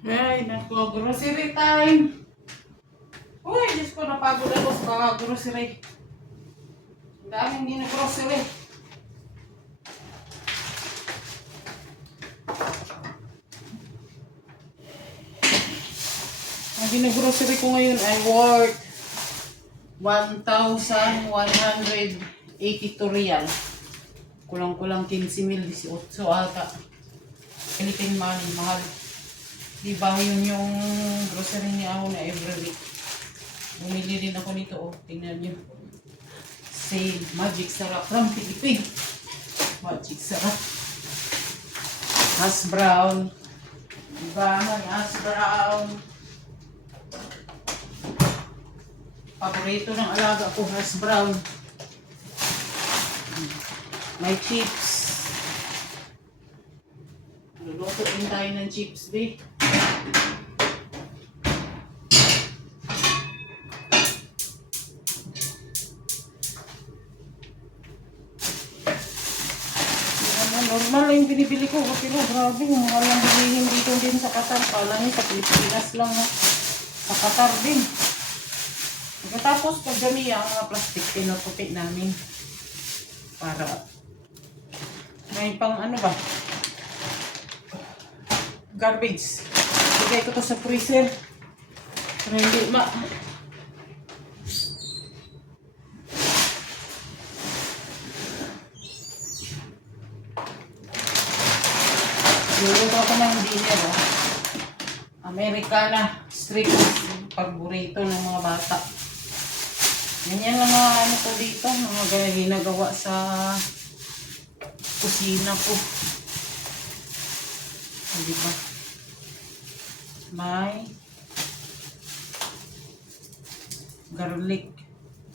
Ay, nako, grocery time. Uy, Diyos ko, napagod ako sa mga grocery. Ang daming gina-grocery. Ang gina-grocery ko ngayon ay worth 1,182 real. Kulang-kulang 15,018 ata. Philippine money, mahal. Diba yun yung grocery ni ako na every week. Bumili din ako nito, oh. Tingnan nyo. Sale. Magic Sarap from Philippines. Magic Sarap. Hash brown. Diba? May hash brown. Paborito ng alaga ko, hash brown. May chips. Luluto din tayo ng chips, be. Normal lang yung binibili ko. Pero grabe, yung mahal lang bilihin dito din sa Qatar. Kala niya sa Pilipinas lang, ha. Sa Qatar din. Pagkatapos, pag dami ang mga plastic, pinutupi namin. Para may pang ano ba? Garbage. Bigay ko to sa freezer. Para hindi Luluto ako ng dinner, oh. Americana street food, paborito ng mga bata. Ganyan lang mga ano ko dito, mga ginagawa sa kusina ko. Hindi ba? May garlic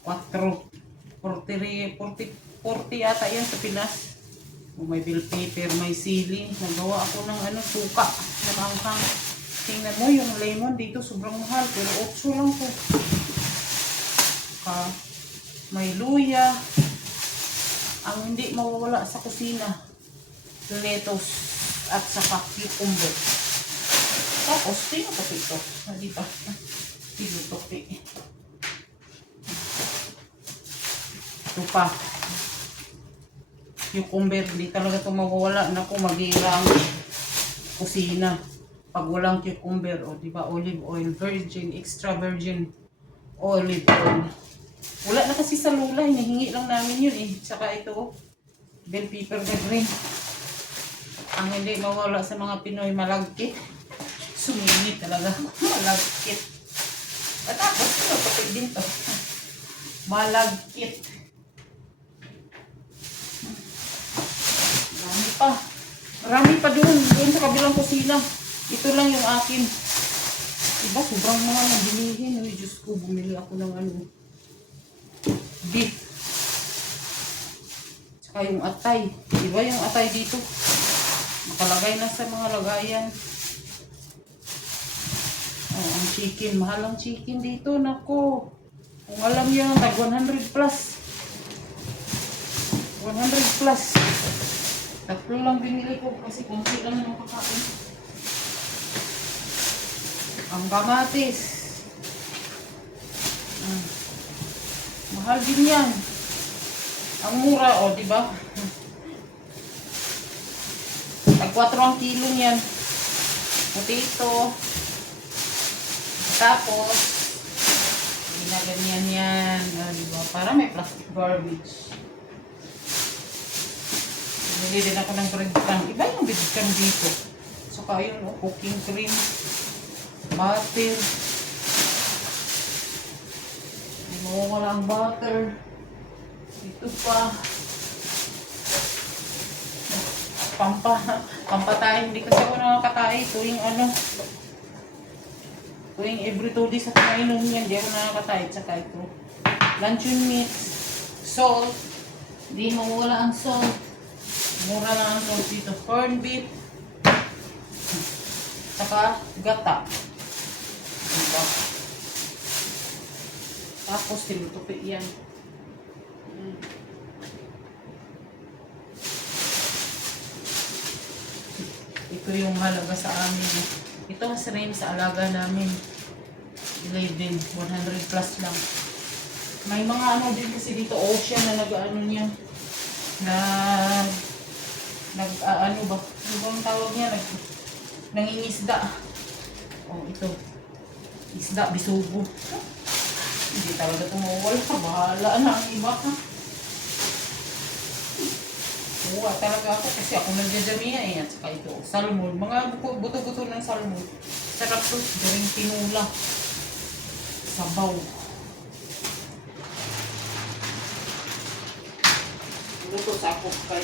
4 40 ata yan sa Pinas. May bell pepper, may sili. Nagawa ako ng ano, suka. Nakanghang. Tingnan mo yung lemon dito, sobrang mahal. Pero 8 lang po. May luya. Ang hindi mawawala sa kusina, lettuce at saka cucumber. Tapos, tinutupi ito. Hindi pa. Tinutupi. Ito pa. Cucumber, hindi talaga ito mawawala. Naku, mag-iirang kusina pag walang cucumber, o diba, olive oil, virgin, extra virgin olive oil. Wala na kasi sa lula, hinihingi lang namin yun, eh. Tsaka ito, bell pepper na green. Ang hindi mawala sa mga Pinoy, malagkit. Sumingit talaga. Malagkit. At tapos, kapatid din to. Malagkit. Marami pa doon sa kabilang kusina. Ito lang yung akin. Diba, sobrang mahal ang bilihin. Ay, Diyos ko, bumili ako ng ano, beef. Tsaka yung atay. Diba yung atay dito? Nakalagay na sa mga lagayan. Oh, ang chicken. Mahal ang chicken dito. Nako. Kung alam nyo, tag 100 plus. 100 plus. Tatlo lang binili ko kasi konti lang yung kakain. Ang kamatis. Mahal din yan. Ang mura, o, diba? Tag 4 ang kilo niyan. Potato. Tapos, ginaganyan yan. O, diba? Para may plastic garbage. Bili din ako ng breadcrumb. Iba yung breadcrumb dito. Saka yun, oh, cooking cream, butter. Hindi mawawala ang butter. Ito pa. Pampatay. Hindi kasi ako nakakatay. Tuwing every 2 days ako nainom yan. Hindi ako nakakatay. Saka ito. Luncheon meat. Salt. Hindi mawawala ang salt. Mura lang ang salt dito. Corn beef. Saka gata. Diba? Tapos tinutupi yan. Ito yung halaga sa amin. Ito mas rin sa alaga namin. 11, 100 plus lang. May mga ano din kasi dito, ocean na nag-ano niya. Ano ba? Ano ba ang tawag niya? Nangingisda. Oh, ito. Isda, bisugo. Hindi talaga tumawal. Bahala na ang iba ha. Uwa talaga ako kasi ako nagdadamiya eh. At saka ito, salmon. Mga buto-buto ng salmon. Sarap to. Garing tinula. Sabaw. Luto sa ako kay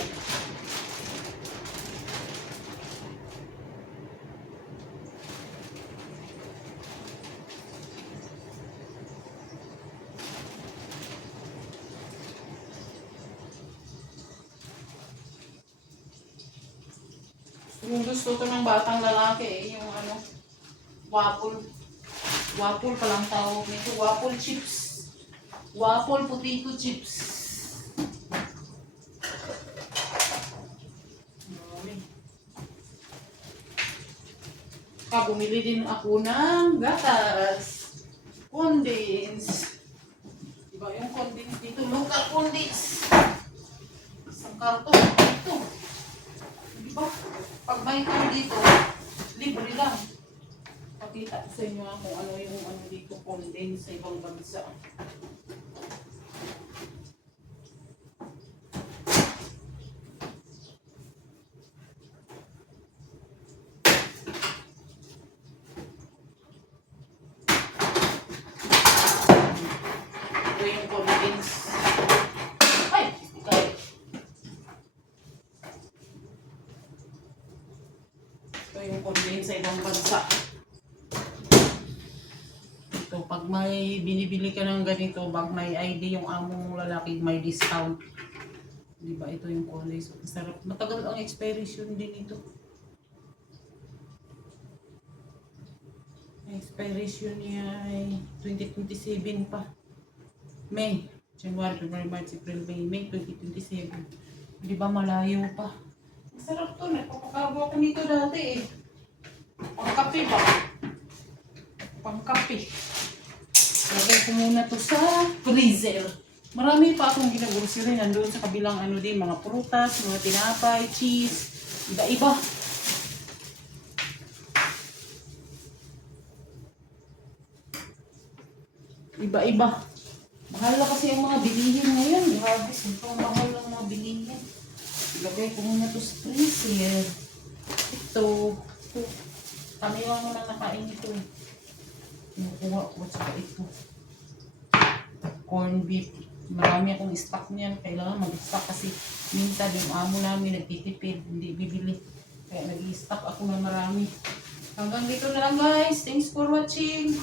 yung gusto to ng batang lalaki eh, yung ano, waffle. Waffle palang tawag nito. Waffle chips. Waffle potato chips. Bumili din ako ng gatas. Condense. Diba yung condense dito? Local condense. Isang karton. Ito. Diba? Pag may ko dito, libre lang. Pakita ko sa inyo kung ano yung ano dito, condense sa ibang bansa. Ito yung condense. Ay! Ikay. Ito yung condense sa ibang bansa. Ito, pag may binibili ka ng ganito, pag may ID yung amo mong lalaki, may discount. Diba? Ito yung condense. Sarap. Matagal ang expiration din ito. Expiration niya ay 2027 pa. May. January, February, March, April, May 2027. Di ba malayo pa? Masarap to. Nagpapakago ako nito dati eh. Pangkape ba? Pangkape. Lagay ko muna to sa freezer. Marami pa akong ginagurusiri. Nandun sa kabilang ano din. Mga prutas, mga tinapay, cheese. Iba-iba. Iba-iba. Mahal na kasi ang mga bilihin ngayon. Grabe, ito mahal ng mga bilihin. Ilagay ko muna ito sa freezer. Ito. Kami lang naman nakain ito. Kinukuha ko sa ito. Corn beef. Marami akong stock niyan. Kailangan mag-stock kasi minsan yung amo namin nagtitipid. Hindi bibili. Kaya nag-stock ako na marami. Hanggang dito na lang guys. Thanks for watching.